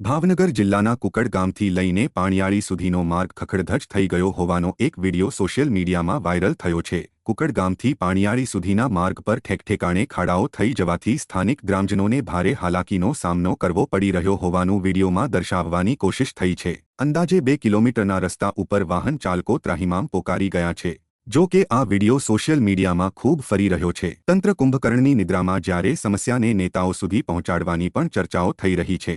ભાવનગર જિલ્લાના કુકડ ગામથી લઈને પાણિયાળી સુધીનો માર્ગ ખખડધજ થઈ ગયો હોવાનો એક વિડિયો સોશિયલ મીડિયામાં વાયરલ થયો છે। કુકડ ગામથી પાણિયાળી સુધીના માર્ગ પર ઠેકઠેકાણે ખાડાઓ થઈ જવાથી સ્થાનિક ગ્રામજનોને ભારે હાલાકીનો સામનો કરવો પડી રહ્યો હોવાનું વિડિયોમાં દર્શાવવાની કોશિશ થઈ છે। અંદાજે 2 કિલોમીટરના રસ્તા ઉપર વાહન ચાલકો ત્રાહિમામ પોકારી ગયા છે। જો કે આ વિડિયો સોશિયલ મીડિયામાં ખૂબ ફરી રહ્યો છે। તંત્ર કુંભકર્ણની નિદ્રામાં જ્યારે સમસ્યાને નેતાઓ સુધી પહોંચાડવાની પણ ચર્ચાઓ થઈ રહી છે।